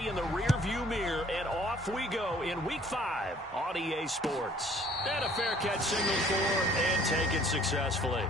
already in the rear-view mirror, and off we go in Week 5 on EA Sports. And a fair catch signal for and taken successfully.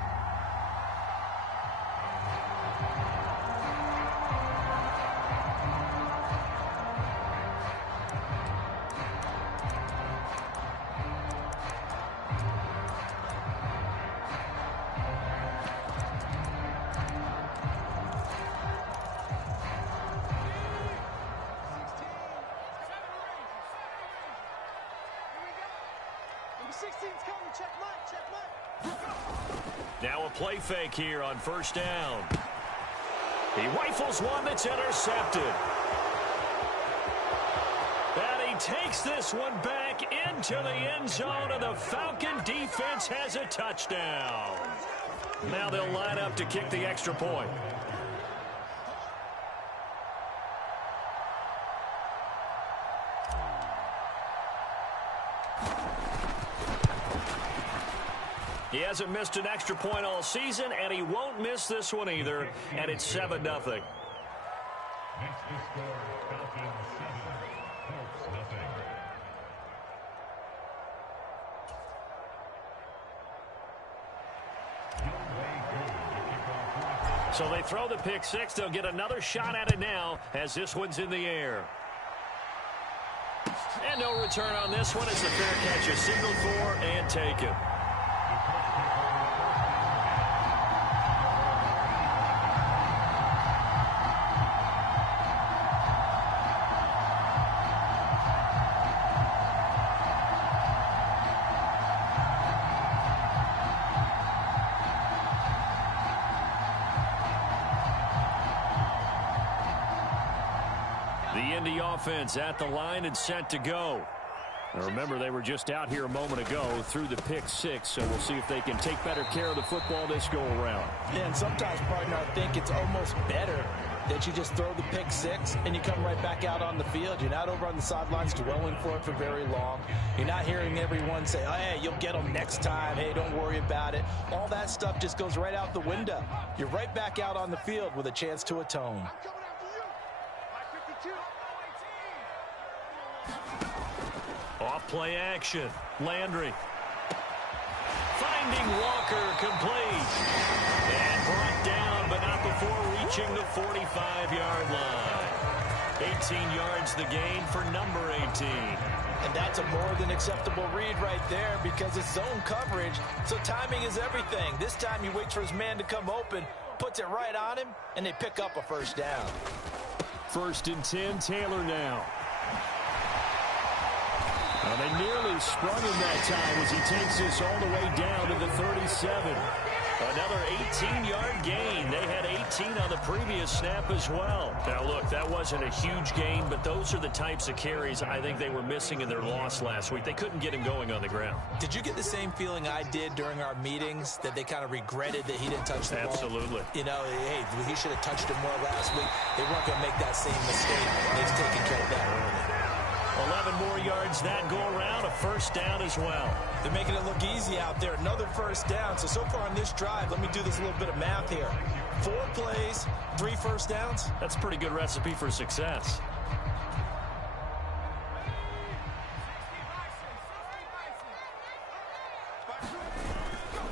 Now a play fake here on first down. He rifles one that's intercepted. And he takes this one back into the end zone, and the Falcon defense has a touchdown. Now they'll line up to kick the extra point. He hasn't missed an extra point all season, and he won't miss this one either, and it's 7-0. Next to score, Falcons 7, Colts nothing. So they throw the pick six. They'll get another shot at it now as this one's in the air. And no return on this one as the fair catch is signaled for and taken. The Indy offense at the line and set to go. Now remember, they were just out here a moment ago through the pick six, so we'll see if they can take better care of the football this go-around. Yeah, and sometimes, partner, I think it's almost better that you just throw the pick six and you come right back out on the field. You're not over on the sidelines dwelling for it for very long. You're not hearing everyone say, oh, hey, you'll get them next time. Hey, don't worry about it. All that stuff just goes right out the window. You're right back out on the field with a chance to atone. Off play action. Landry. Finding Walker complete. And brought down, but not before reaching the 45-yard line. 18 yards the gain for number 18. And that's a more than acceptable read right there because it's zone coverage, so timing is everything. This time he waits for his man to come open, puts it right on him, and they pick up a first down. 1st and 10, Taylor now. Well, they nearly sprung him that time as he takes this all the way down to the 37. Another 18-yard gain. They had 18 on the previous snap as well. Now, look, that wasn't a huge gain, but those are the types of carries I think they were missing in their loss last week. They couldn't get him going on the ground. Did you get the same feeling I did during our meetings, that they kind of regretted that he didn't touch the ball? Absolutely. You know, hey, he should have touched it more last week. They weren't going to make that same mistake. They've taken care of that early. 11 more yards that go around, a first down as well. They're making it look easy out there. Another first down. So far on this drive, let me do this little bit of math here. 4 plays, 3 first downs. That's a pretty good recipe for success.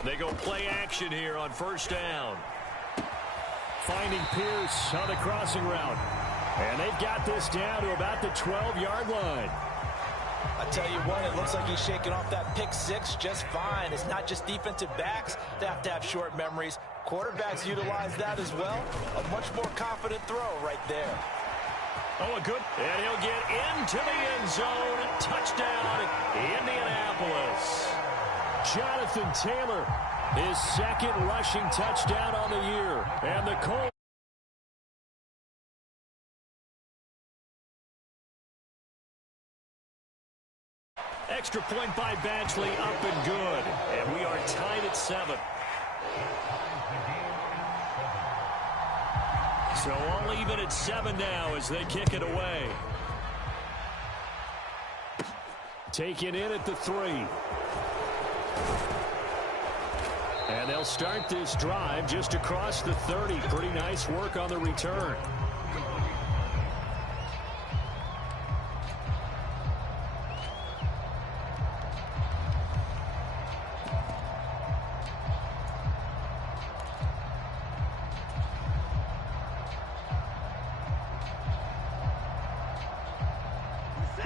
They go play action here on first down. Finding Pierce on the crossing route. And they've got this down to about the 12-yard line. I tell you what, it looks like he's shaking off that pick six just fine. It's not just defensive backs that have to have short memories. Quarterbacks utilize that as well. A much more confident throw right there. Oh, a good. And he'll get into the end zone. Touchdown, Indianapolis. Jonathan Taylor, his second rushing touchdown on the year. And the Colts. Extra point by Badgley, up and good. And we are tied at 7. So all even at 7 now as they kick it away. Taken in at the 3. And they'll start this drive just across the 30. Pretty nice work on the return.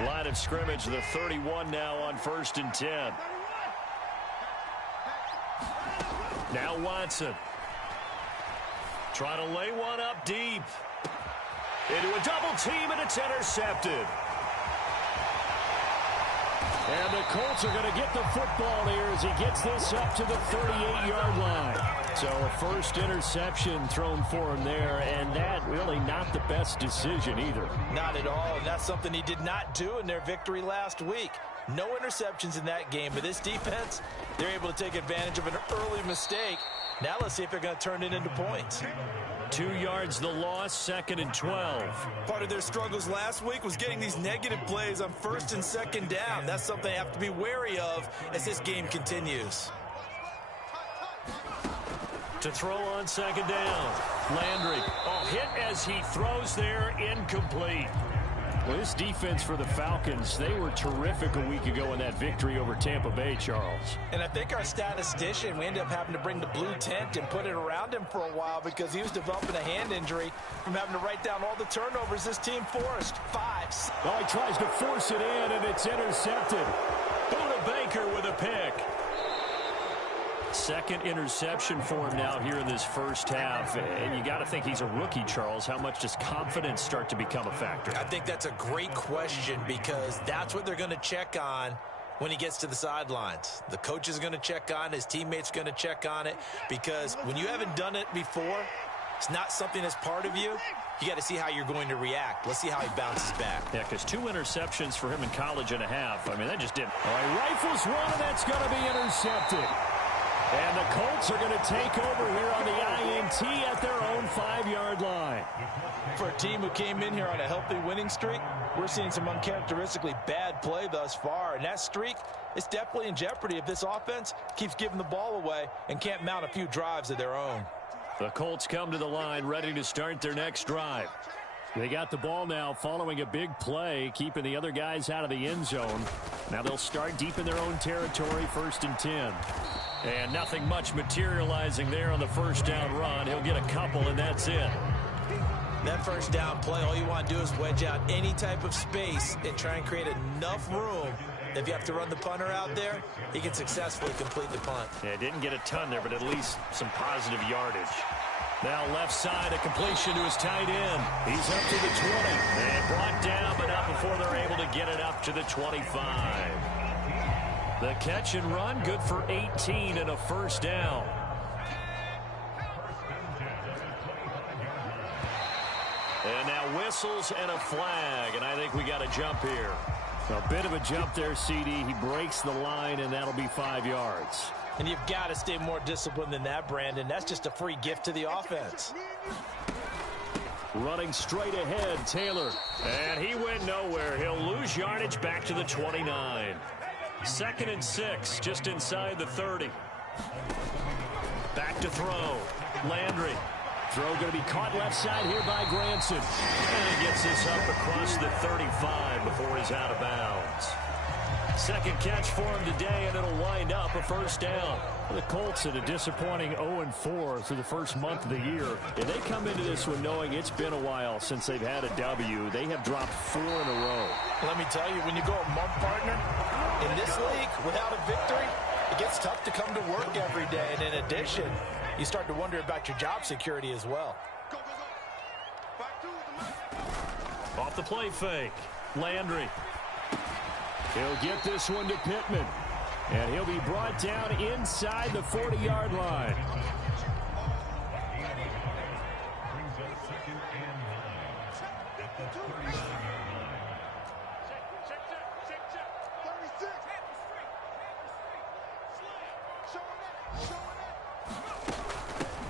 Line of scrimmage, the 31 now on 1st and 10. Now Watson. Trying to lay one up deep. Into a double team, and it's intercepted. And the Colts are going to get the football here as he gets this up to the 38-yard line. So a first interception thrown for him there, and that really not the best decision either. Not at all, and that's something he did not do in their victory last week. No interceptions in that game, but this defense, they're able to take advantage of an early mistake. Now let's see if they're going to turn it into points. 2 yards the loss, 2nd and 12. Part of their struggles last week was getting these negative plays on 1st and 2nd down. That's something they have to be wary of as this game continues. To throw on 2nd down. Landry. Oh, hit as he throws there, incomplete. Well, this defense for the Falcons, they were terrific a week ago in that victory over Tampa Bay, Charles. And I think our statistician, we ended up having to bring the blue tent and put it around him for a while because he was developing a hand injury from having to write down all the turnovers this team forced. 5. Oh, he tries to force it in, and it's intercepted. Buda Baker with a pick. Second interception for him now here in this first half. And you got to think he's a rookie, Charles. How much does confidence start to become a factor? I think that's a great question because that's what they're going to check on when he gets to the sidelines. The coach is going to check on it. His teammates are going to check on it because when you haven't done it before, it's not something that's part of you. You got to see how you're going to react. Let's see how he bounces back. Yeah, because 2 interceptions for him in college and a half. I mean, that just didn't. All right, rifles one, and that's going to be intercepted. And the Colts are going to take over here on the INT at their own 5-yard line. For a team who came in here on a healthy winning streak, we're seeing some uncharacteristically bad play thus far. And that streak is definitely in jeopardy if this offense keeps giving the ball away and can't mount a few drives of their own. The Colts come to the line ready to start their next drive. They got the ball now following a big play, keeping the other guys out of the end zone. Now they'll start deep in their own territory, 1st and 10. And nothing much materializing there on the first down run. He'll get a couple, and that's it. That first down play, all you want to do is wedge out any type of space and try and create enough room. If you have to run the punter out there, he can successfully complete the punt. Yeah, didn't get a ton there, but at least some positive yardage. Now left side, a completion to his tight end. He's up to the 20. And brought down, but not before they're able to get it up to the 25. The catch and run, good for 18 and a first down. And now whistles and a flag, and I think we got a jump here. A bit of a jump there, CD. He breaks the line, and that'll be 5 yards. And you've got to stay more disciplined than that, Brandon. That's just a free gift to the offense. Running straight ahead, Taylor. And he went nowhere. He'll lose yardage back to the 29. 2nd and 6, just inside the 30. Back to throw. Landry. Throw going to be caught left side here by Granson. And he gets this up across the 35 before he's out of bounds. Second catch for him today, and it'll wind up a first down. The Colts at a disappointing 0-4 through the first month of the year. And they come into this one knowing it's been a while since they've had a W. They have dropped 4 in a row. Let me tell you, when you go a month, partner, in this league, without a victory, it gets tough to come to work every day. And in addition, you start to wonder about your job security as well. Off the play fake. Landry. He'll get this one to Pittman. And he'll be brought down inside the 40-yard line.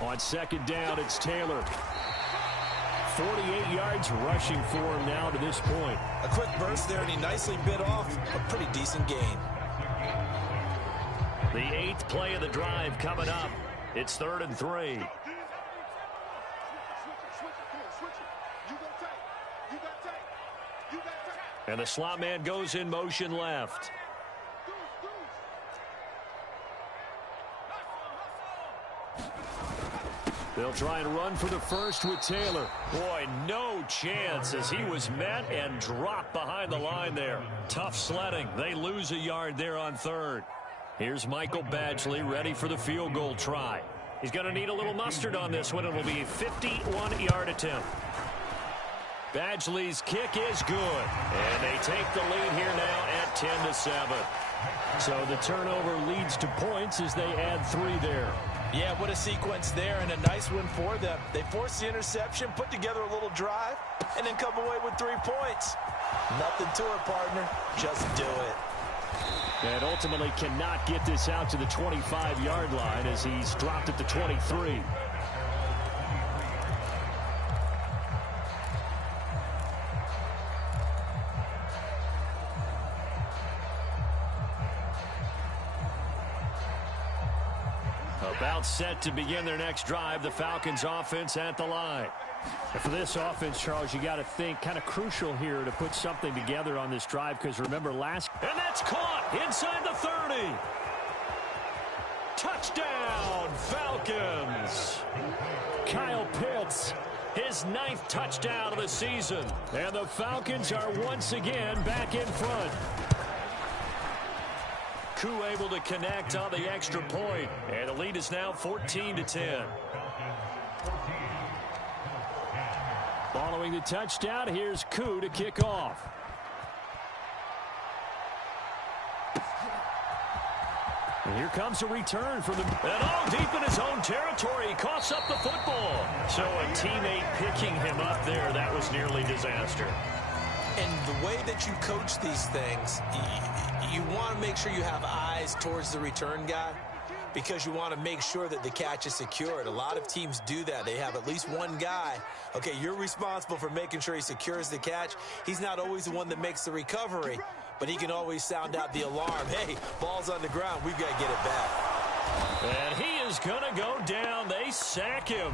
On 2nd down, it's Taylor. 48 yards rushing for him now to this point. A quick burst there, and he nicely bit off a pretty decent gain. The 8th play of the drive coming up. It's 3rd and 3. And the slot man goes in motion left. They'll try and run for the first with Taylor. Boy, no chance as he was met and dropped behind the line there. Tough sledding. They lose a yard there on third. Here's Michael Badgley ready for the field goal try. He's going to need a little mustard on this one. It'll be a 51-yard attempt. Badgley's kick is good. And they take the lead here now at 10-7. So the turnover leads to points as they add 3 there. Yeah, what a sequence there, and a nice win for them. They forced the interception, put together a little drive, and then come away with 3 points. Nothing to it, partner. Just do it. And ultimately cannot get this out to the 25-yard line as he's dropped at the 23. About set to begin their next drive, the Falcons offense at the line. And for this offense, Charles, you got to think kind of crucial here to put something together on this drive because remember last... And that's caught inside the 30. Touchdown, Falcons. Kyle Pitts, his 9th touchdown of the season. And the Falcons are once again back in front. Koo able to connect on the extra point, and the lead is now 14-10. Following the touchdown, here's Koo to kick off. And here comes a return from the... And all deep in his own territory, he coughs up the football. So a teammate picking him up there, that was nearly disaster. And the way that you coach these things, you want to make sure you have eyes towards the return guy because you want to make sure that the catch is secured. A lot of teams do that. They have at least one guy. Okay, you're responsible for making sure he secures the catch. He's not always the one that makes the recovery, but he can always sound out the alarm. Hey, ball's on the ground. We've got to get it back. And he is going to go down. They sack him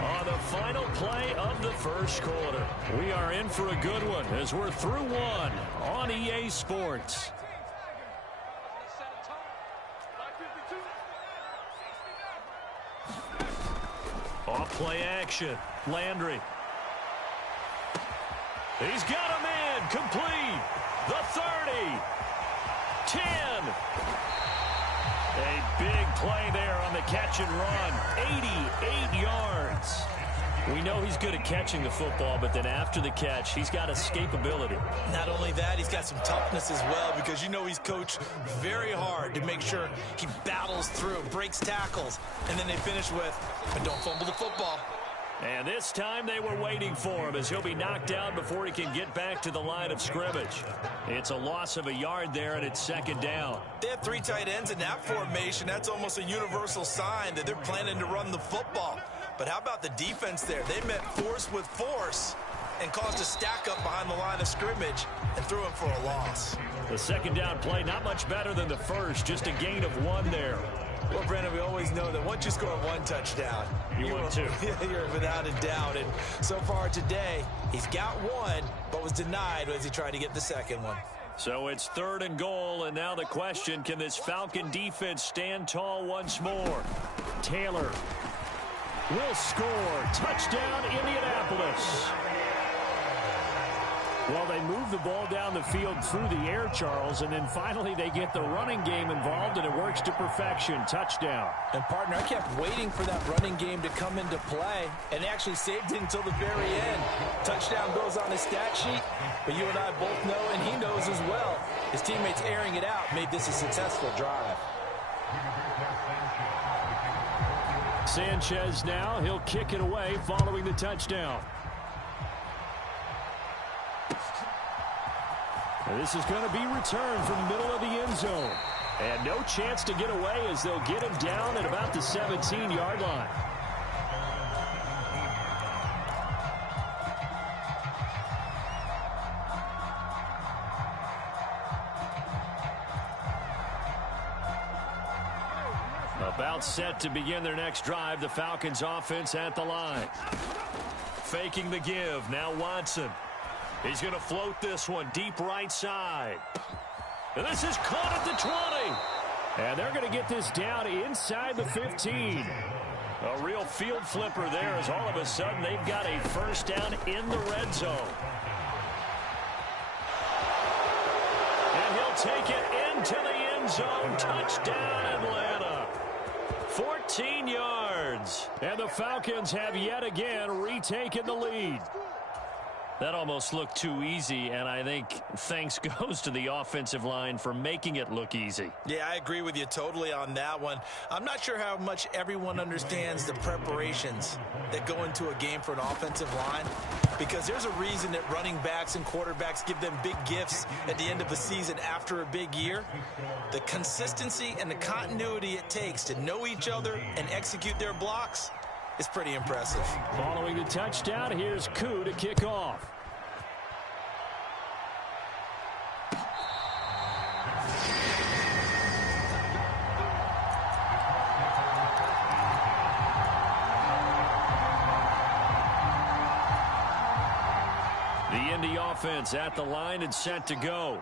on the final play of the first quarter. We are in for a good one as we're through one on EA Sports. Off play action. Landry. He's got a man complete. The 30. 10. A big play there on the catch and run. 88 yards. We know he's good at catching the football, but then after the catch, he's got escapability. Not only that, he's got some toughness as well because you know he's coached very hard to make sure he battles through, breaks tackles, and then they finish with, but don't fumble the football. And this time they were waiting for him as he'll be knocked down before he can get back to the line of scrimmage. It's a loss of a yard there, and it's second down. They have 3 tight ends in that formation. That's almost a universal sign that they're planning to run the football. But how about the defense there? They met force with force and caused a stack up behind the line of scrimmage and threw him for a loss. The second down play, not much better than the first, just a gain of 1 there. Well, Brandon, we always know that once you score 1 touchdown, you win 2. You're without a doubt. And so far today, he's got 1, but was denied as he tried to get the second one. So it's 3rd and goal, and now the question, can this Falcon defense stand tall once more? Taylor will score. Touchdown, Indianapolis. Well, they move the ball down the field through the air, Charles, and then finally they get the running game involved, and it works to perfection. Touchdown. And, partner, I kept waiting for that running game to come into play, and they actually saved it until the very end. Touchdown goes on the stat sheet, but you and I both know, and he knows as well, his teammates airing it out made this a successful drive. Sanchez now, he'll kick it away following the touchdown. This is going to be returned from the middle of the end zone. And no chance to get away as they'll get him down at about the 17-yard line. About set to begin their next drive, the Falcons offense at the line. Faking the give, now Watson. He's going to float this one deep right side. And this is caught at the 20. And they're going to get this down inside the 15. A real field flipper there as all of a sudden they've got a first down in the red zone. And he'll take it into the end zone. Touchdown, Atlanta. 14 yards. And the Falcons have yet again retaken the lead. That almost looked too easy, and I think thanks goes to the offensive line for making it look easy. Yeah, I agree with you totally on that one. I'm not sure how much everyone understands the preparations that go into a game for an offensive line, because there's a reason that running backs and quarterbacks give them big gifts at the end of the season after a big year. The consistency and the continuity it takes to know each other and execute their blocks is pretty impressive. Following the touchdown, here's Koo to kick off. The Indy offense at the line and set to go.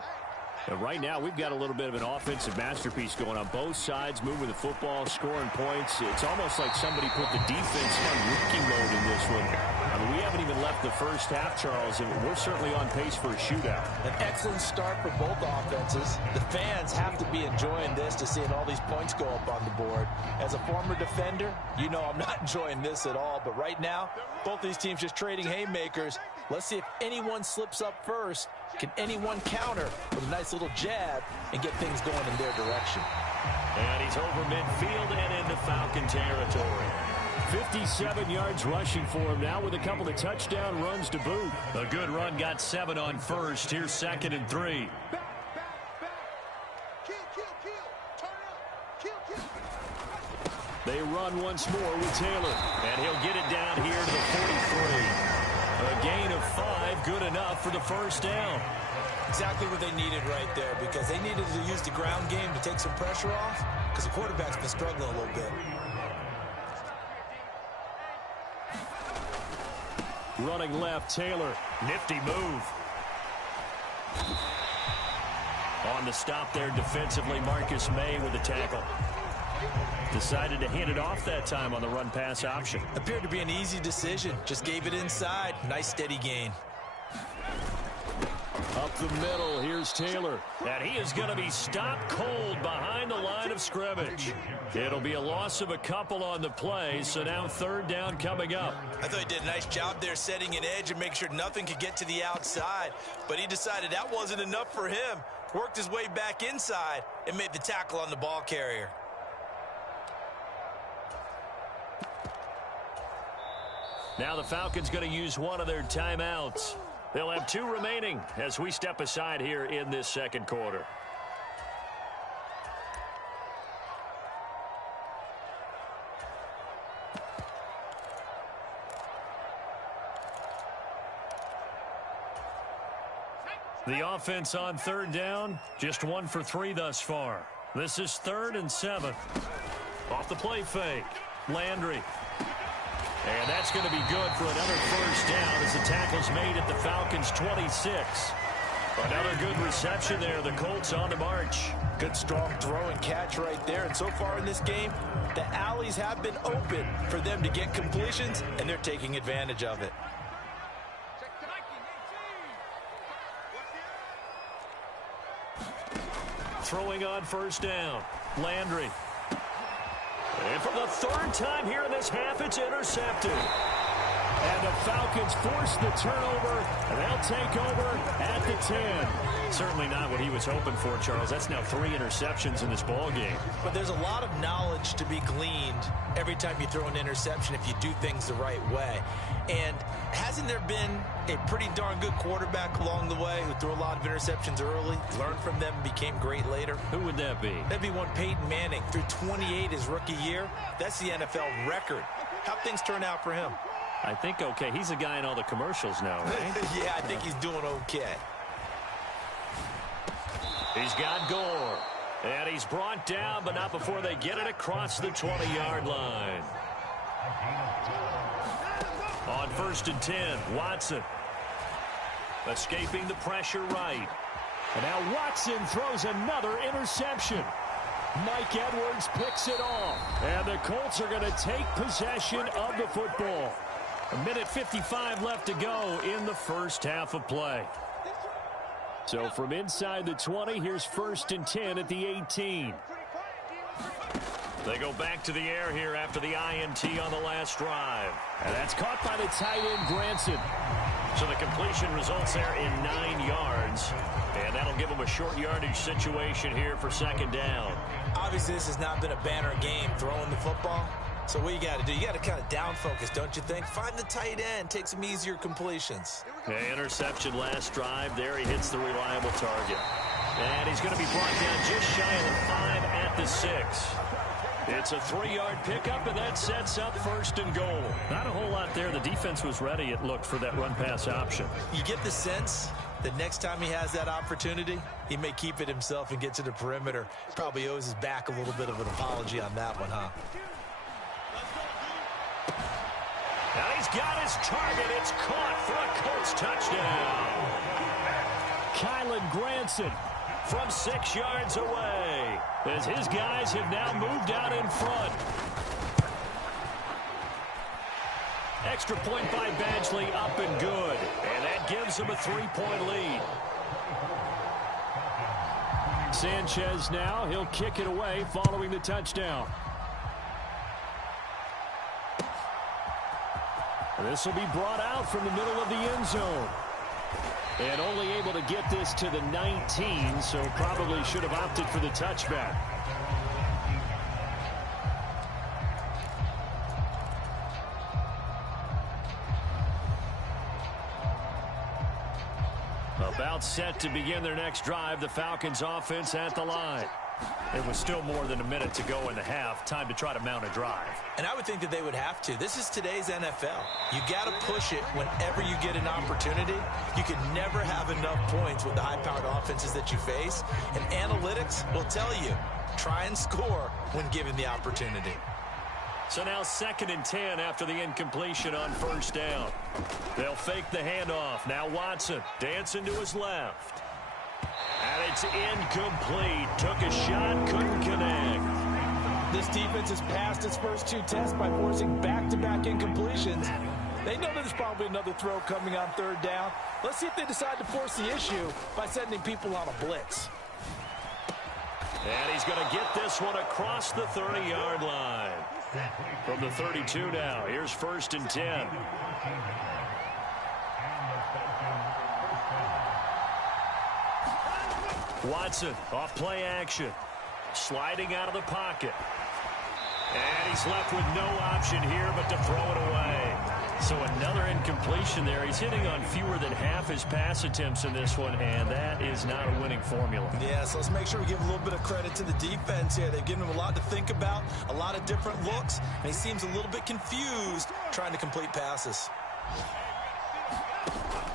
And right now, we've got a little bit of an offensive masterpiece going on both sides, moving the football, scoring points. It's almost like somebody put the defense on rookie mode in this one. I mean, we haven't even left the first half, Charles, and we're certainly on pace for a shootout. An excellent start for both offenses. The fans have to be enjoying this to seeing all these points go up on the board. As a former defender, you know I'm not enjoying this at all. But right now, both these teams just trading haymakers. Let's see if anyone slips up first. Can anyone counter with a nice little jab and get things going in their direction? And he's over midfield and into Falcon territory. 57 yards rushing for him now with a couple of touchdown runs to boot. A good run, got 7 on first. Here's 2nd and 3. They run once more with Taylor. And he'll get it down here to the 43. A gain of 5, good enough for the first down. Exactly what they needed right there, because they needed to use the ground game to take some pressure off, because the quarterback's been struggling a little bit. Running left, Taylor. Nifty move. On the stop there defensively, Marcus May with the tackle. Decided to hand it off that time on the run-pass option. Appeared to be an easy decision. Just gave it inside. Nice steady gain. Up the middle, here's Taylor. And he is going to be stopped cold behind the line of scrimmage. It'll be a loss of a couple on the play, so now 3rd down coming up. I thought he did a nice job there setting an edge and make sure nothing could get to the outside. But he decided that wasn't enough for him. Worked his way back inside and made the tackle on the ball carrier. Now the Falcons going to use one of their timeouts. They'll have 2 remaining as we step aside here in this 2nd quarter. The offense on 3rd down, just 1 for 3 thus far. This is 3rd and 7. Off the play fake, Landry. And that's going to be good for another first down as the tackle's made at the Falcons' 26. Another good reception there. The Colts on the march. Good strong throw and catch right there. And so far in this game, the alleys have been open for them to get completions, and they're taking advantage of it. Throwing on first down, Landry. And for the 3rd time here in this half, it's intercepted. And the Falcons force the turnover, and they'll take over at the 10. Certainly not what he was hoping for, Charles. That's now 3 interceptions in this ball game. But there's a lot of knowledge to be gleaned every time you throw an interception if you do things the right way. And hasn't there been a pretty darn good quarterback along the way who threw a lot of interceptions early, learned from them, and became great later? Who would that be? That'd be one Peyton Manning. Threw 28 his rookie year. That's the NFL record. How'd things turn out for him? I think okay. He's a guy in all the commercials now, right? Yeah, I think he's doing okay. He's got Gore. And he's brought down, but not before they get it across the 20-yard line. On 1st and 10, Watson. Escaping the pressure right. And now Watson throws another interception. Mike Edwards picks it off. And the Colts are going to take possession of the football. 1:55 left to go in the first half of play. So from inside the 20, here's 1st and 10 at the 18. They go back to the air here after the INT on the last drive. And that's caught by the tight end, Granson. So the completion results there in 9 yards. And that'll give them a short yardage situation here for 2nd down. Obviously, this has not been a banner game throwing the football. So what you got to do, you got to kind of down focus, don't you think? Find the tight end, take some easier completions. Okay, interception last drive. There he hits the reliable target. And he's going to be brought down just shy of the 5 at the 6. It's a 3-yard pickup, and that sets up 1st and goal. Not a whole lot there. The defense was ready, it looked, for that run-pass option. You get the sense that next time he has that opportunity, he may keep it himself and get to the perimeter. Probably owes his back a little bit of an apology on that one, huh? Now he's got his target. It's caught for a Colts touchdown. Kylan Granson from 6 yards away, as his guys have now moved out in front. Extra point by Badgley, up and good. And that gives him a 3-point lead. Sanchez now, he'll kick it away following the touchdown. This will be brought out from the middle of the end zone. And only able to get this to the 19, so probably should have opted for the touchback. About set to begin their next drive, the Falcons offense at the line. It was still more than a minute to go in the half. Time to try to mount a drive. And I would think that they would have to. This is today's NFL. You got to push it whenever you get an opportunity. You can never have enough points with the high-powered offenses that you face. And analytics will tell you, try and score when given the opportunity. So now 2nd and 10 after the incompletion on 1st down. They'll fake the handoff. Now Watson dancing to his left. And it's incomplete. Took a shot, couldn't connect. This defense has passed its first 2 tests by forcing back-to-back incompletions. They know there's probably another throw coming on 3rd down. Let's see if they decide to force the issue by sending people on a blitz. And he's going to get this one across the 30-yard line. From the 32 now, here's 1st and 10. Watson off play action. Sliding out of the pocket. And he's left with no option here but to throw it away. So another incompletion there. He's hitting on fewer than half his pass attempts in this one, and that is not a winning formula. Yeah, so let's make sure we give a little bit of credit to the defense here. They've given him a lot to think about, a lot of different looks, and he seems a little bit confused trying to complete passes.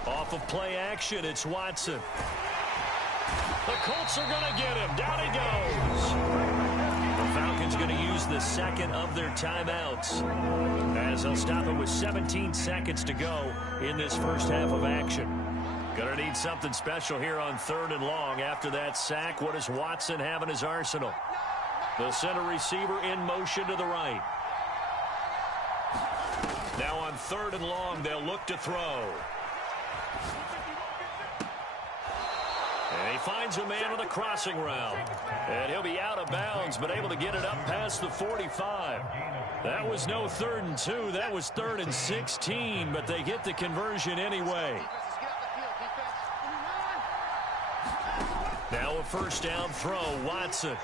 Off of play action, it's Watson. The Colts are going to get him. Down he goes. The Falcons going to use the 2nd of their timeouts, as they'll stop it with 17 seconds to go in this first half of action. Going to need something special here on 3rd and long. After that sack, what does Watson have in his arsenal? The center receiver in motion to the right. Now on 3rd and long, they'll look to throw. And he finds a man with a crossing route. And he'll be out of bounds, but able to get it up past the 45. That was no 3rd and 2. That was 3rd and 16, but they get the conversion anyway. Now a 1st down throw, Watson.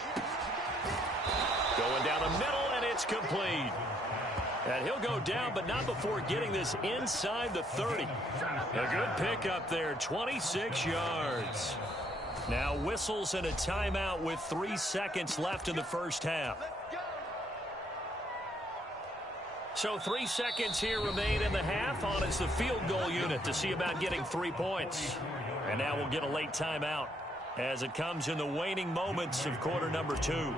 Going down the middle, and it's complete. And he'll go down, but not before getting this inside the 30. A good pickup there, 26 yards. Now whistles and a timeout with 3 seconds left in the first half. So 3 seconds here remain in the half. On is the field goal unit to see about getting 3 points. And now we'll get a late timeout as it comes in the waning moments of quarter number 2.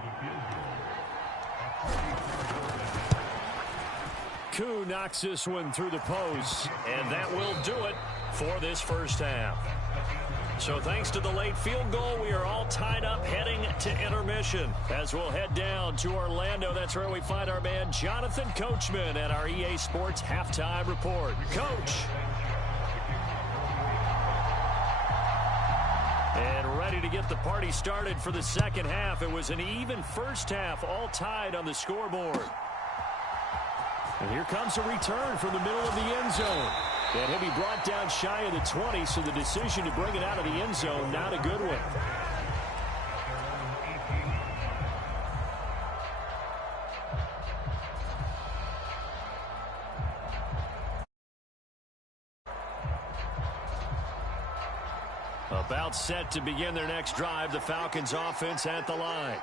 Koo knocks this one through the post, and that will do it for this first half. So thanks to the late field goal, we are all tied up heading to intermission. As we'll head down to Orlando, that's where we find our man Jonathan Coachman at our EA Sports Halftime Report. Coach. And ready to get the party started for the second half. It was an even first half, all tied on the scoreboard. And here comes a return from the middle of the end zone. And he'll be brought down shy of the 20, so the decision to bring it out of the end zone, not a good one. About set to begin their next drive, the Falcons offense at the line.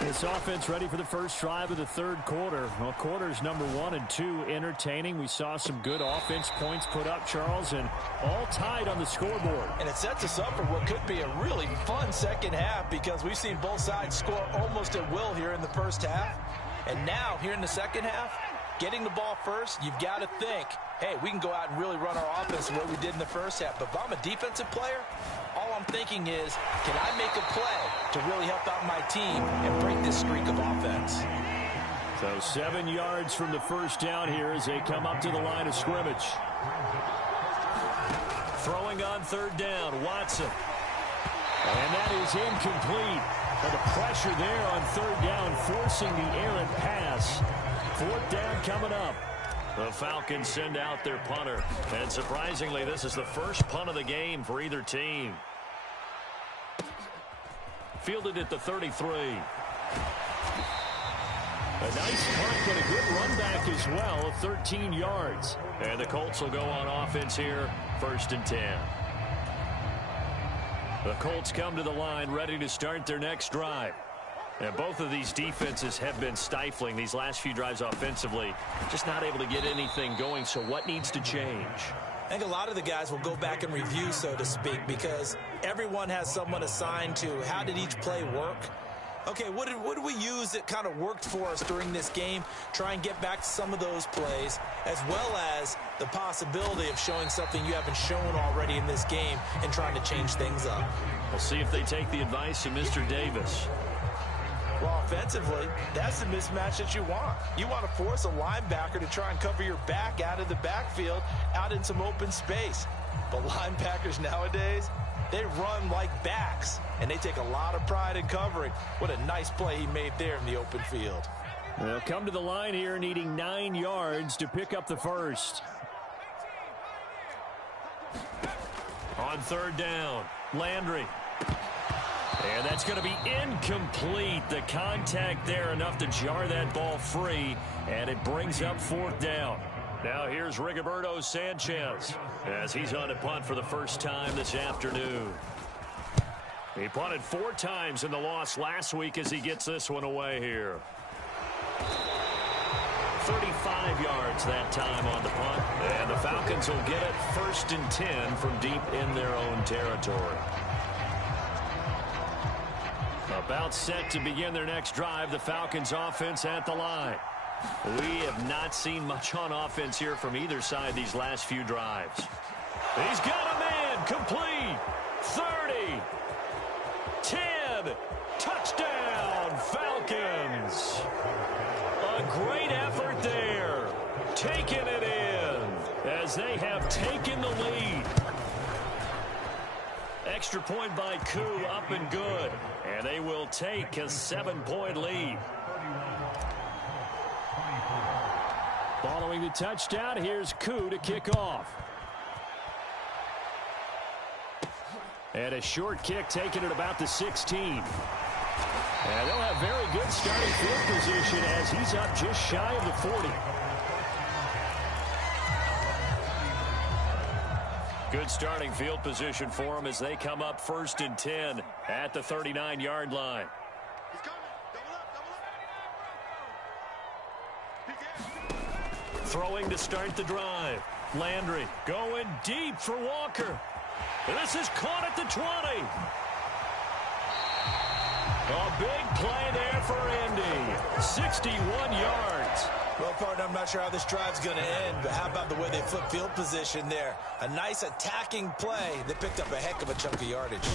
This offense ready for the first drive of the third quarter. Well, quarters number 1 and 2 entertaining. We saw some good offense points put up, Charles, and all tied on the scoreboard. And it sets us up for what could be a really fun second half because we've seen both sides score almost at will here in the first half. And now, here in the second half, getting the ball first, you've got to think, hey, we can go out and really run our offense the way we did in the first half. But if I'm a defensive player, all I'm thinking is, can I make a play to really help out my team and break this streak of offense? So 7 yards from the first down here as they come up to the line of scrimmage. Throwing on third down, Watson. And that is incomplete. But the pressure there on third down, forcing the errant pass. Fourth down coming up. The Falcons send out their punter. And surprisingly, this is the first punt of the game for either team. Fielded at the 33. A nice punt, but a good run back as well of 13 yards. And the Colts will go on offense here, 1st and 10. The Colts come to the line ready to start their next drive. And both of these defenses have been stifling these last few drives offensively. Just not able to get anything going, so what needs to change? I think a lot of the guys will go back and review, so to speak, because everyone has someone assigned to how did each play work. Okay, what did we use that kind of worked for us during this game? Try and get back to some of those plays, as well as the possibility of showing something you haven't shown already in this game and trying to change things up. We'll see if they take the advice of Mr. Davis. Well, offensively, that's the mismatch that you want. You want to force a linebacker to try and cover your back out of the backfield, out in some open space. But linebackers nowadays, they run like backs, and they take a lot of pride in covering. What a nice play he made there in the open field. They'll come to the line here needing 9 yards to pick up the first. On third down, Landry. And that's going to be incomplete. The contact there enough to jar that ball free, and it brings up 4th down. Now here's Rigoberto Sanchez as he's on to punt for the first time this afternoon. He punted 4 times in the loss last week as he gets this one away here. 35 yards that time on the punt, and the Falcons will get it 1st and 10 from deep in their own territory. About set to begin their next drive, the Falcons offense at the line. We have not seen much on offense here from either side these last few drives. He's got a man, complete, 30, 10, touchdown, Falcons. A great effort there, taking it in as they have taken the lead. Extra point by Koo, up and good. And they will take a 7-point lead. Following the touchdown, here's Koo to kick off. And a short kick taken at about the 16. And they'll have very good starting field position as he's up just shy of the 40. Good starting field position for them as they come up 1st and 10 at the 39-yard line. Throwing to start the drive. Landry going deep for Walker. This is caught at the 20. A big play there for Indy. 61 yards. Well, partner, I'm not sure how this drive's going to end, but how about the way they flip field position there? A nice attacking play. They picked up a heck of a chunk of yardage.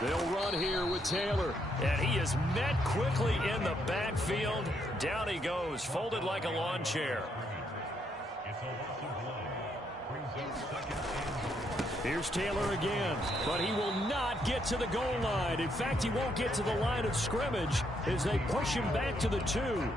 They'll run here with Taylor, and he is met quickly in the backfield. Down he goes, folded like a lawn chair. It's a loss of one. Brings up second and Here's Taylor again, but he will not get to the goal line. In fact, he won't get to the line of scrimmage as they push him back to the 2.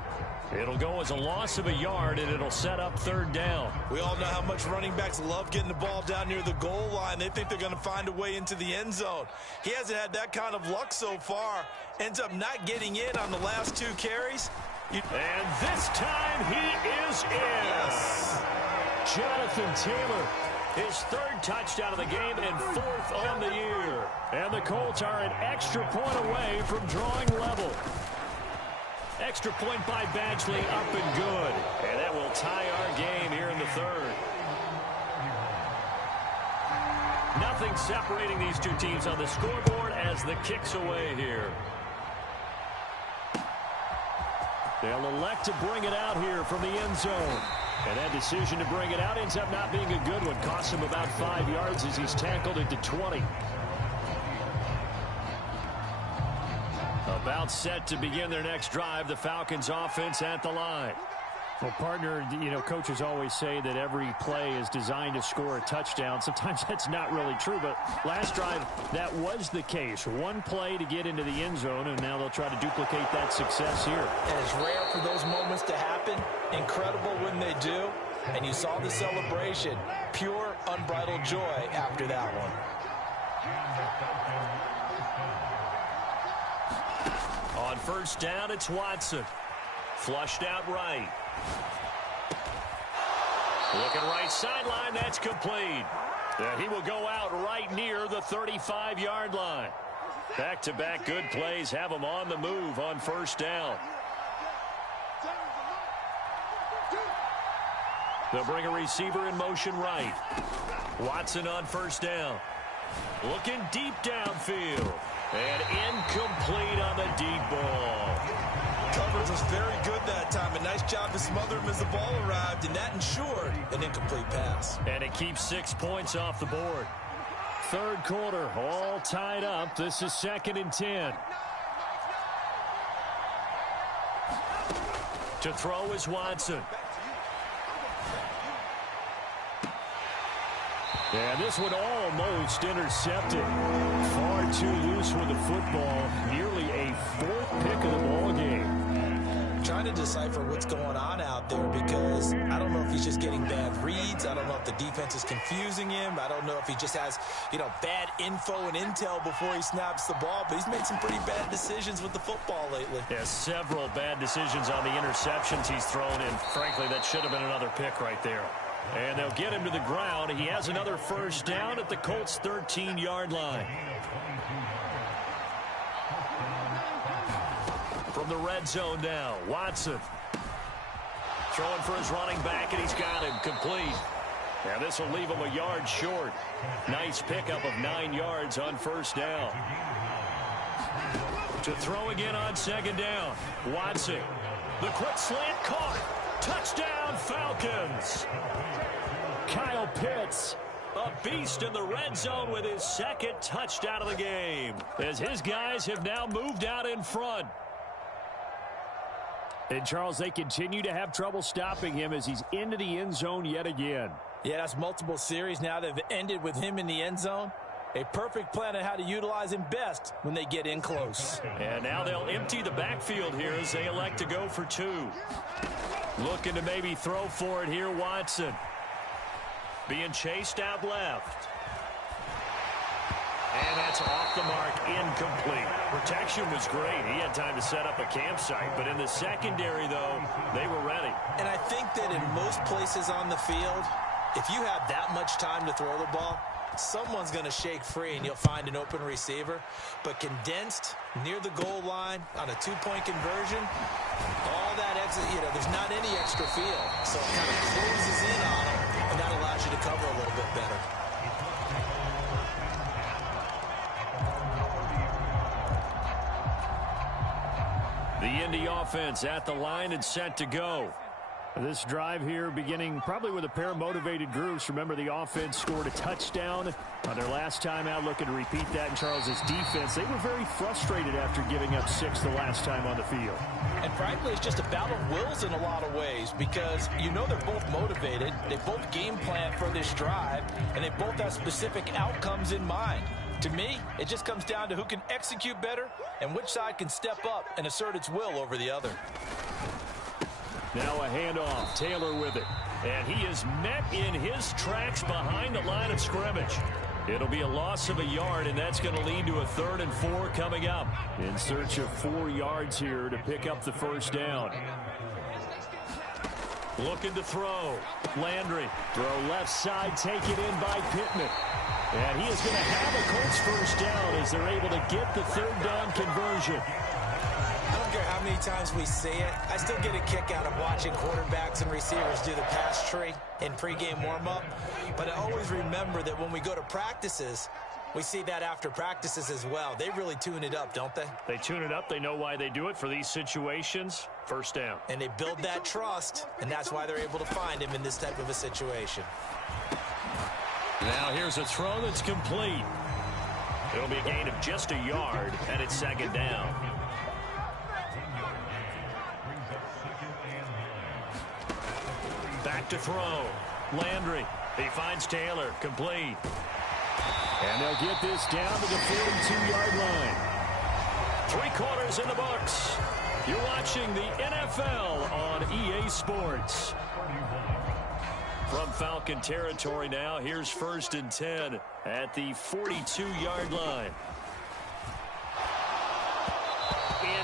It'll go as a loss of a yard, and it'll set up third down. We all know how much running backs love getting the ball down near the goal line. They think they're going to find a way into the end zone. He hasn't had that kind of luck so far. Ends up not getting in on the last 2 carries. And this time he is in. Yes. Jonathan Taylor, his 3rd touchdown of the game and 4th on the year. And the Colts are an extra point away from drawing level. Extra point by Badgley, up and good. And that will tie our game here in the 3rd. Nothing separating these 2 teams on the scoreboard as the kick's away here. They'll elect to bring it out here from the end zone. And that decision to bring it out ends up not being a good one. Costs him about 5 yards as he's tackled it to 20. About set to begin their next drive. The Falcons offense at the line. Well, partner, you know, coaches always say that every play is designed to score a touchdown. Sometimes that's not really true, but last drive, that was the case. 1 play to get into the end zone, and now they'll try to duplicate that success here. And it's rare for those moments to happen. Incredible when they do. And you saw the celebration. Pure, unbridled joy after that one. On first down, it's Watson. Flushed out right. Looking right sideline, that's complete. And he will go out right near the 35-yard line. Back-to-back good plays have him on the move on first down. They'll bring a receiver in motion right. Watson on first down. Looking deep downfield. And incomplete on the deep ball. Coverage was very good that time. A nice job to smother him as the ball arrived, and that ensured an incomplete pass. And it keeps 6 points off the board. 3rd quarter, all tied up. This is 2nd and 10. To throw is Watson. And this one almost intercepted. Far too loose with the football. Nearly a 4th pick of the ball game. Trying to decipher what's going on out there because I don't know if he's just getting bad reads. I don't know if the defense is confusing him. I don't know if he just has, bad info and intel before he snaps the ball. But he's made some pretty bad decisions with the football lately. Yeah, several bad decisions on the interceptions he's thrown in. Frankly, that should have been another pick right there. And they'll get him to the ground. He has another first down at the Colts' 13-yard line. From the red zone now, Watson. Throwing for his running back, and he's got him complete. And this will leave him a yard short. Nice pickup of 9 yards on first down. To throw again on 2nd down, Watson. The quick slant caught. Touchdown, Falcons. Kyle Pitts, a beast in the red zone with his 2nd touchdown of the game, as his guys have now moved out in front. And, Charles, they continue to have trouble stopping him as he's into the end zone yet again. Yeah, that's multiple series now that have ended with him in the end zone. A perfect plan on how to utilize him best when they get in close. And now they'll empty the backfield here as they elect to go for 2. Looking to maybe throw for it here, Watson. Being chased out left. And that's off the mark, incomplete. Protection was great. He had time to set up a campsite. But in the secondary, though, they were ready. And I think that in most places on the field, if you have that much time to throw the ball, someone's going to shake free and you'll find an open receiver. But condensed near the goal line on a 2-point conversion, all that exit, there's not any extra field. So it kind of closes in on them, and that allows you to cover a little bit better. The Indy offense at the line and set to go. This drive here beginning probably with a pair of motivated groups. Remember, the offense scored a touchdown on their last time out, looking to repeat that in Charles's defense. They were very frustrated after giving up 6 the last time on the field. And frankly, it's just a battle of wills in a lot of ways because you know they're both motivated. They both game plan for this drive, and they both have specific outcomes in mind. To me, it just comes down to who can execute better and which side can step up and assert its will over the other. Now a handoff. Taylor with it. And he is met in his tracks behind the line of scrimmage. It'll be a loss of a yard, and that's going to lead to a 3rd and 4 coming up. In search of 4 yards here to pick up the first down. Looking to throw. Landry. Throw left side, taken in by Pittman. And he is going to have a Colts first down as they're able to get the 3rd down conversion. I don't care how many times we see it. I still get a kick out of watching quarterbacks and receivers do the pass tree in pregame warm-up. But I always remember that when we go to practices, we see that after practices as well. They really tune it up, don't they? They tune it up. They know why they do it for these situations. First down. And they build that trust, and that's why they're able to find him in this type of a situation. Now here's a throw that's complete. It'll be a gain of just a yard, and it's 2nd down. Back to throw. Landry. He finds Taylor. Complete. And they'll get this down to the 42-yard line. 3 quarters in the books. You're watching the NFL on EA Sports. From Falcon territory now, here's 1st and 10 at the 42-yard line.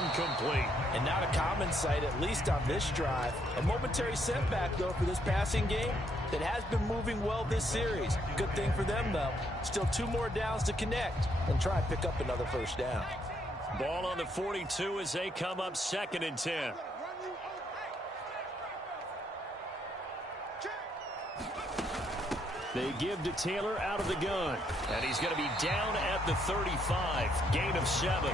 Incomplete. And not a common sight, at least on this drive. A momentary setback, though, for this passing game that has been moving well this series. Good thing for them, though. Still 2 more downs to connect and try and pick up another first down. Ball on the 42 as they come up 2nd and 10. They give to Taylor out of the gun. And he's going to be down at the 35. Gain of 7.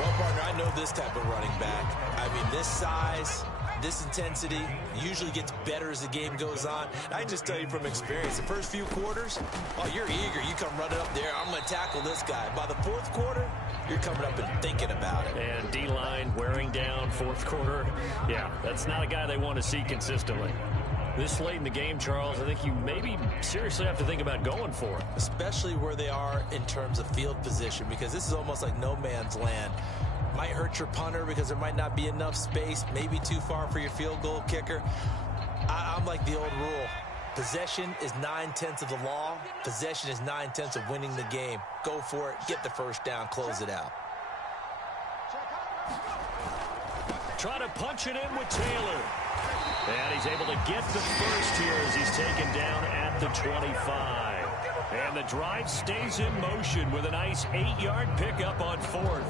Well, partner, I know this type of running back. I mean, this size, this intensity usually gets better as the game goes on. I can just tell you from experience, the first few quarters, oh, you're eager. You come running up there. I'm going to tackle this guy. By the 4th quarter, you're coming up and thinking about it. And D-line wearing down 4th quarter. Yeah, that's not a guy they want to see consistently. This late in the game, Charles, I think you maybe seriously have to think about going for it. Especially where they are in terms of field position, because this is almost like no man's land. Might hurt your punter because there might not be enough space, maybe too far for your field goal kicker. I'm like the old rule. Possession is 9/10 of the law. Possession is 9/10 of winning the game. Go for it, get the first down, close it out. Trying to punch it in with Taylor. And he's able to get the first here as he's taken down at the 25. And the drive stays in motion with a nice 8-yard pickup on 4th.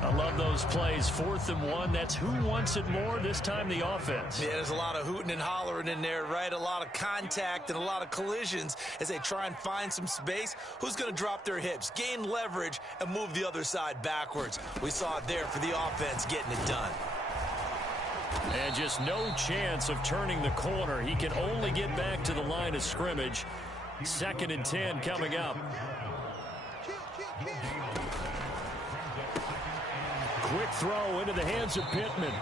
I love those plays. 4th and 1. That's who wants it more, this time the offense. Yeah, there's a lot of hooting and hollering in there, right? A lot of contact and a lot of collisions as they try and find some space. Who's going to drop their hips, gain leverage, and move the other side backwards? We saw it there for the offense getting it done. And just no chance of turning the corner. He can only get back to the line of scrimmage. 2nd and 10 coming up. Quick throw into the hands of Pittman.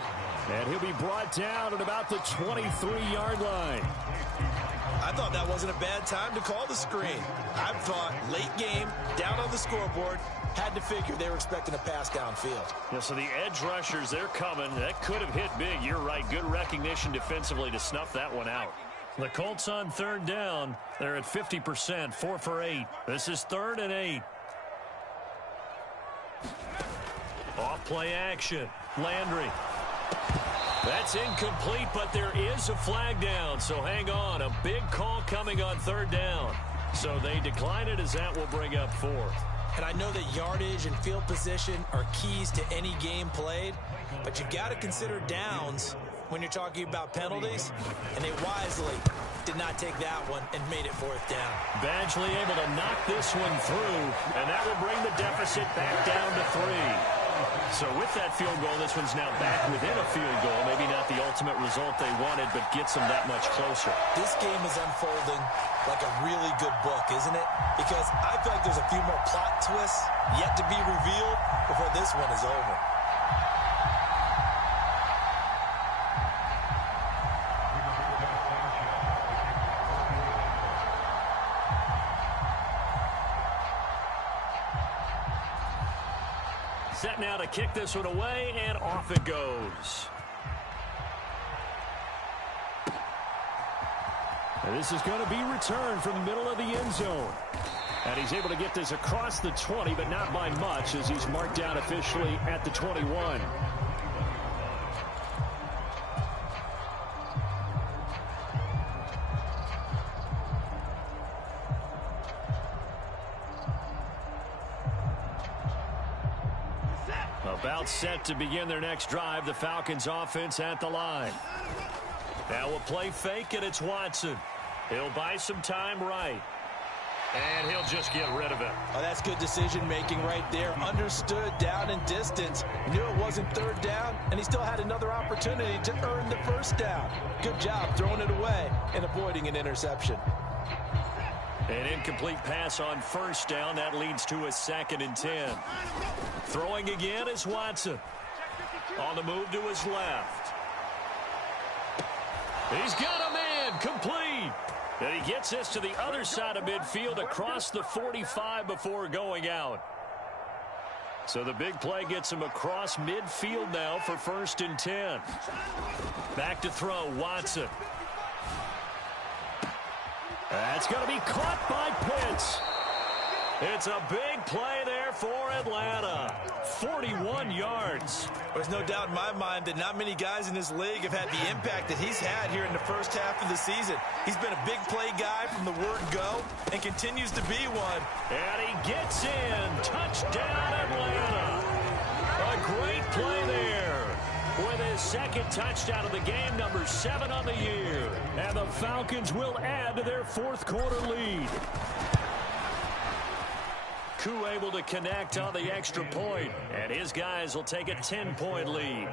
And he'll be brought down at about the 23-yard line. I thought that wasn't a bad time to call the screen. I thought late game, down on the scoreboard, had to figure they were expecting a pass downfield. Yeah, so the edge rushers, they're coming. That could have hit big. You're right. Good recognition defensively to snuff that one out. The Colts on 3rd down. They're at 50%, 4 for 8. This is 3rd and 8. Off play action. Landry. That's incomplete, but there is a flag down, so hang on. A big call coming on 3rd down. So they decline it as that will bring up 4th. And I know that yardage and field position are keys to any game played, but you got to consider downs when you're talking about penalties, and they wisely did not take that one and made it 4th down. Badgley able to knock this one through, and that will bring the deficit back down to 3. So with that field goal, this one's now back within a field goal. Maybe not the ultimate result they wanted, but gets them that much closer. This game is unfolding like a really good book, isn't it? Because I feel like there's a few more plot twists yet to be revealed before this one is over. Set now to kick this one away, and off it goes. And this is going to be returned from the middle of the end zone. And he's able to get this across the 20, but not by much, as he's marked down officially at the 21. About set to begin their next drive. The Falcons offense at the line. Now a play fake, and it's Watson. He'll buy some time right. And he'll just get rid of it. Oh, that's good decision-making right there. Understood down and distance. Knew it wasn't third down, and he still had another opportunity to earn the first down. Good job throwing it away and avoiding an interception. An incomplete pass on first down. That leads to a 2nd and 10. Throwing again is Watson. On the move to his left. He's got a man, complete. And he gets this to the other side of midfield across the 45 before going out. So the big play gets him across midfield now for 1st and 10. Back to throw, Watson. That's going to be caught by Pitts. It's a big play there for Atlanta. 41 yards. There's no doubt in my mind that not many guys in this league have had the impact that he's had here in the first half of the season. He's been a big play guy from the word go and continues to be one. And he gets in. Touchdown, Atlanta. A great play there with his 2nd touchdown of the game, number 7 on the year. And the Falcons will add to their 4th quarter lead. Koo able to connect on the extra point, and his guys will take a 10-point lead.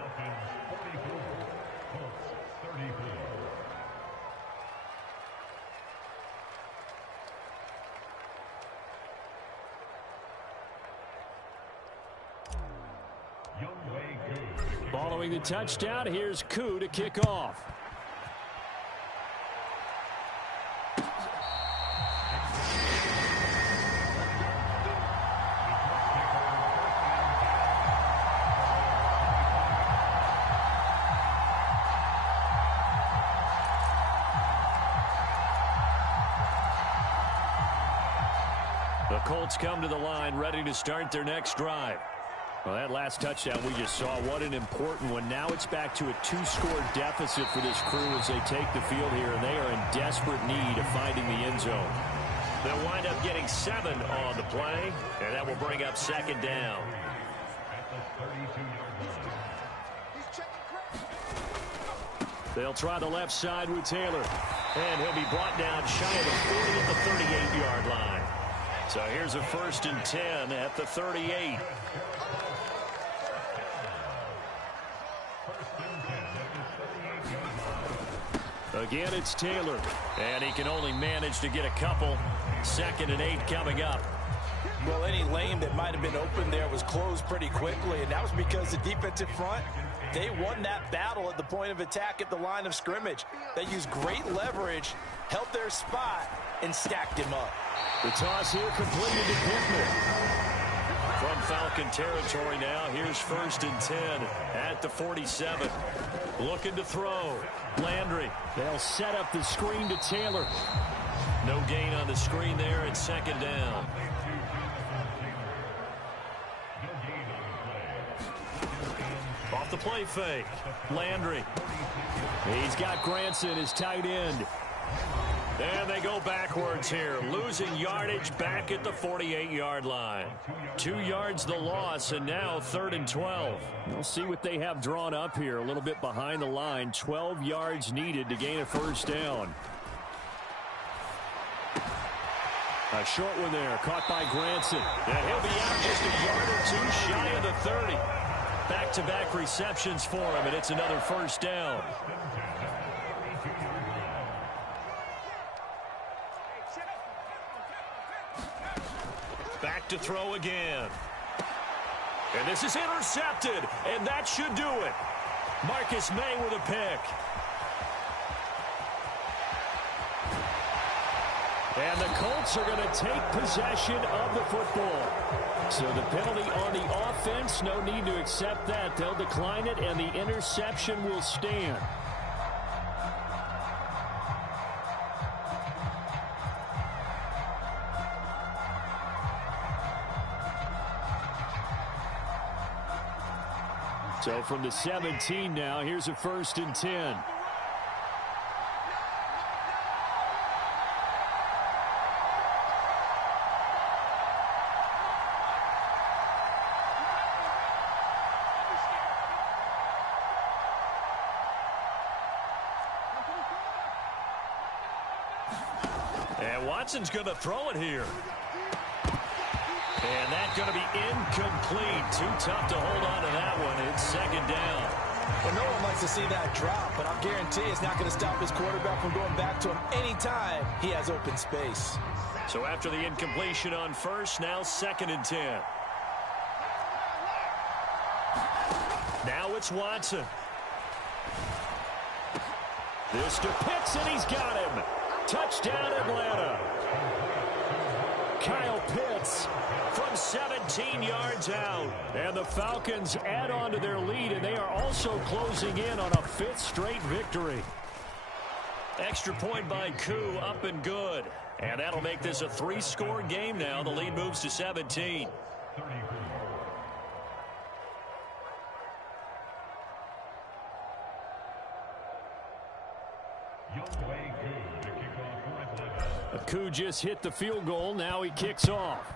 Following the touchdown, here's Koo to kick off. The Colts come to the line, ready to start their next drive. Well, that last touchdown we just saw, what an important one. Now it's back to a 2-score deficit for this crew as they take the field here, and they are in desperate need of finding the end zone. They'll wind up getting 7 on the play, and that will bring up 2nd down. They'll try the left side with Taylor. And he'll be brought down shy of the 40 at the 38-yard line. So here's a 1st and 10 at the 38. Again, it's Taylor. And he can only manage to get a couple. 2nd and 8 coming up. Well, any lane that might have been open there was closed pretty quickly, and that was because the defensive front, they won that battle at the point of attack at the line of scrimmage. They used great leverage, held their spot, and stacked him up. The toss here completed to Pittman. From Falcon territory now, here's 1st and 10 at the 47. Looking to throw. Landry. They'll set up the screen to Taylor. No gain on the screen there at 2nd down. Off the play fake. Landry. He's got Granson, his tight end. And they go backwards here, losing yardage back at the 48-yard line. 2 yards the loss, and now 3rd and 12. We'll see what they have drawn up here, a little bit behind the line. 12 yards needed to gain a 1st down. A short one there, caught by Granson. And he'll be out just a yard or 2 shy of the 30. Back-to-back receptions for him, and it's another first down. Back to throw again. And this is intercepted, and that should do it. Marcus May with a pick. And the Colts are going to take possession of the football. So the penalty on the offense, no need to accept that. They'll decline it, and the interception will stand. So from the 17 now, here's a 1st and 10. And Watson's going to throw it here. And that's going to be incomplete. Too tough to hold on to that one. It's 2nd down. Well, no one likes to see that drop, but I'll guarantee it's not going to stop his quarterback from going back to him anytime he has open space. So after the incompletion on 1st, now 2nd and 10. Now it's Watson. This to Pitts, and he's got him. Touchdown, Atlanta. Kyle Pitts from 17 yards out. And the Falcons add on to their lead, and they are also closing in on a 5th straight victory. Extra point by Koo, up and good. And that'll make this a 3-score game now. The lead moves to 17. Koo just hit the field goal. Now he kicks off.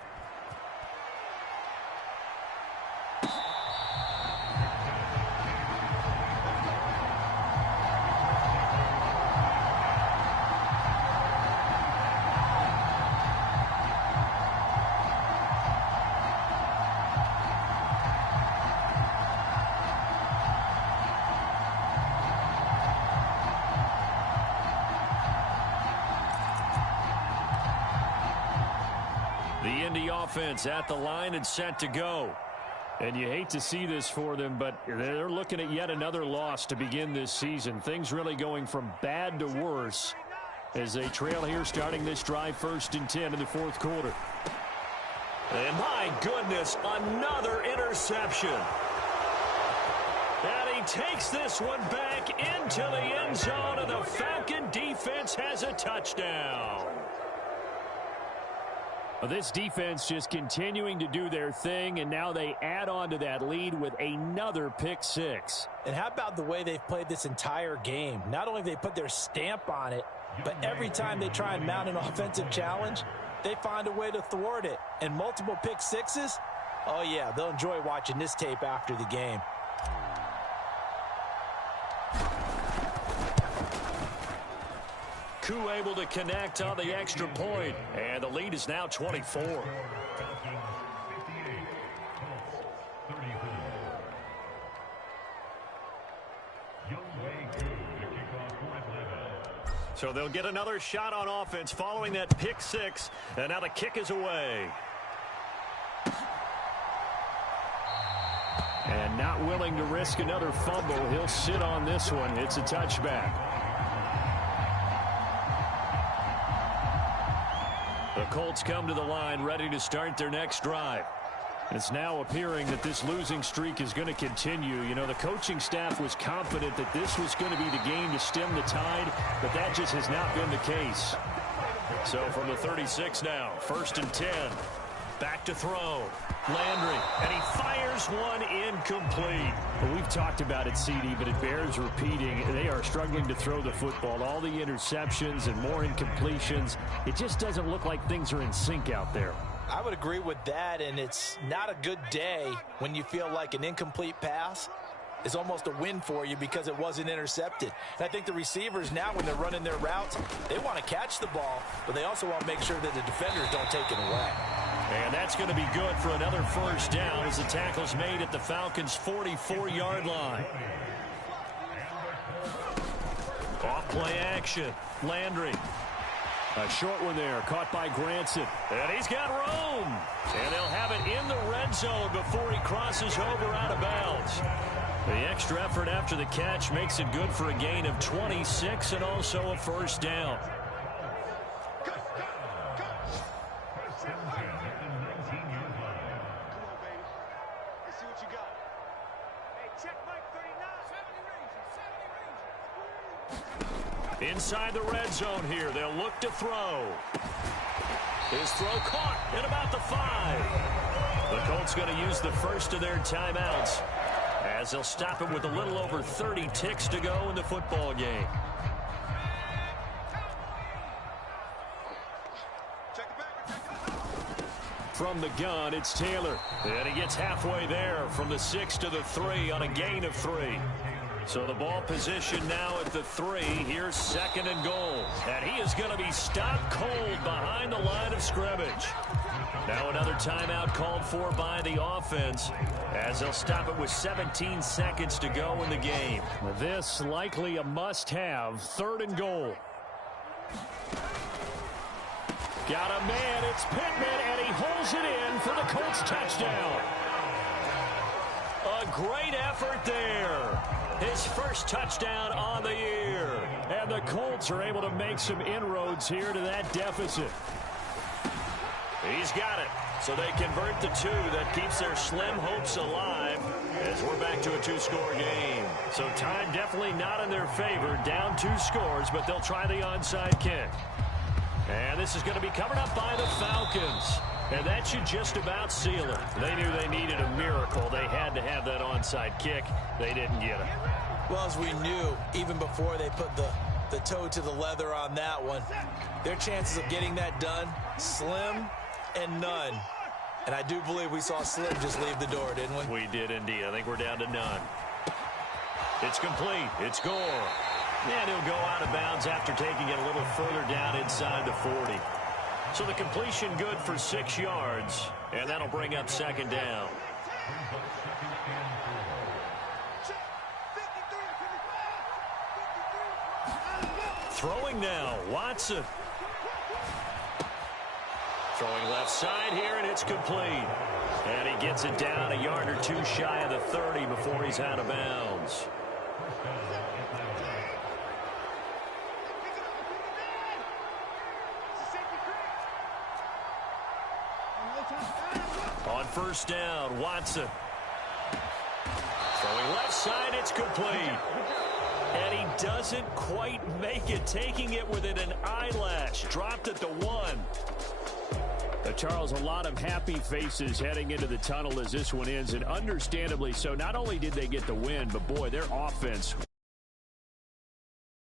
The Indy offense at the line and set to go. And you hate to see this for them, but they're looking at yet another loss to begin this season. Things really going from bad to worse as they trail here starting this drive 1st and 10 in the 4th quarter. And my goodness, another interception. And he takes this one back into the end zone, and the Falcon defense has a touchdown. This defense just continuing to do their thing, and now they add on to that lead with another pick 6. And how about the way they've played this entire game? Not only have they put their stamp on it, but every time they try and mount an offensive challenge, they find a way to thwart it. And multiple pick 6s, oh yeah, they'll enjoy watching this tape after the game. Koo able to connect on the extra point, and the lead is now 24. So they'll get another shot on offense following that pick 6, and now the kick is away. And not willing to risk another fumble, he'll sit on this one. It's a touchback. The Colts come to the line ready to start their next drive. It's now appearing that this losing streak is going to continue. You know, the coaching staff was confident that this was going to be the game to stem the tide, but that just has not been the case. So from the 36 now, 1st and 10. Back to throw. Landry, and he fires one incomplete. Well, we've talked about it, CD, but it bears repeating. They are struggling to throw the football. All the interceptions and more incompletions. It just doesn't look like things are in sync out there. I would agree with that, and it's not a good day when you feel like an incomplete pass is almost a win for you because it wasn't intercepted. And I think the receivers now, when they're running their routes, they want to catch the ball, but they also want to make sure that the defenders don't take it away. And that's going to be good for another first down as the tackle's made at the Falcons' 44-yard line. Off play action. Landry. A short one there, caught by Granson. And he's got room. And they'll have it in the red zone before he crosses over out of bounds. The extra effort after the catch makes it good for a gain of 26 and also a first down. Inside the red zone here, they'll look to throw. His throw caught at about the 5. The Colts going to use the first of their timeouts as they'll stop it with a little over 30 ticks to go in the football game. From the gun, it's Taylor. And he gets halfway there from the 6 to the 3 on a gain of 3. So the ball position now at the 3. Here's 2nd and goal. And he is going to be stopped cold behind the line of scrimmage. Now another timeout called for by the offense as they'll stop it with 17 seconds to go in the game. This likely a must-have. 3rd and goal. Got a man. It's Pittman, and he holds it in for the Colts touchdown. A great effort there. His first touchdown on the year. And the Colts are able to make some inroads here to that deficit. He's got it. So they convert the 2. That keeps their slim hopes alive as we're back to a 2-score game. So time definitely not in their favor. Down 2 scores, but they'll try the onside kick. And this is going to be covered up by the Falcons. And that should just about seal it. They knew they needed a miracle. They had to have that onside kick. They didn't get it. Well, as we knew, even before they put the toe to the leather on that one, their chances of getting that done, slim and none. And I do believe we saw Slim just leave the door, didn't we? We did indeed. I think we're down to none. It's complete. It's Gore. And he'll go out of bounds after taking it a little further down inside the 40. So the completion good for 6 yards, and that'll bring up 2nd down. Throwing now, Watson. Throwing left side here, and it's complete. And he gets it down a yard or 2 shy of the 30 before he's out of bounds. On 1st down, Watson. Throwing left side, it's complete. And he doesn't quite make it, taking it within an eyelash. Dropped at the 1. Charles, a lot of happy faces heading into the tunnel as this one ends, and understandably so. Not only did they get the win, but boy, their offense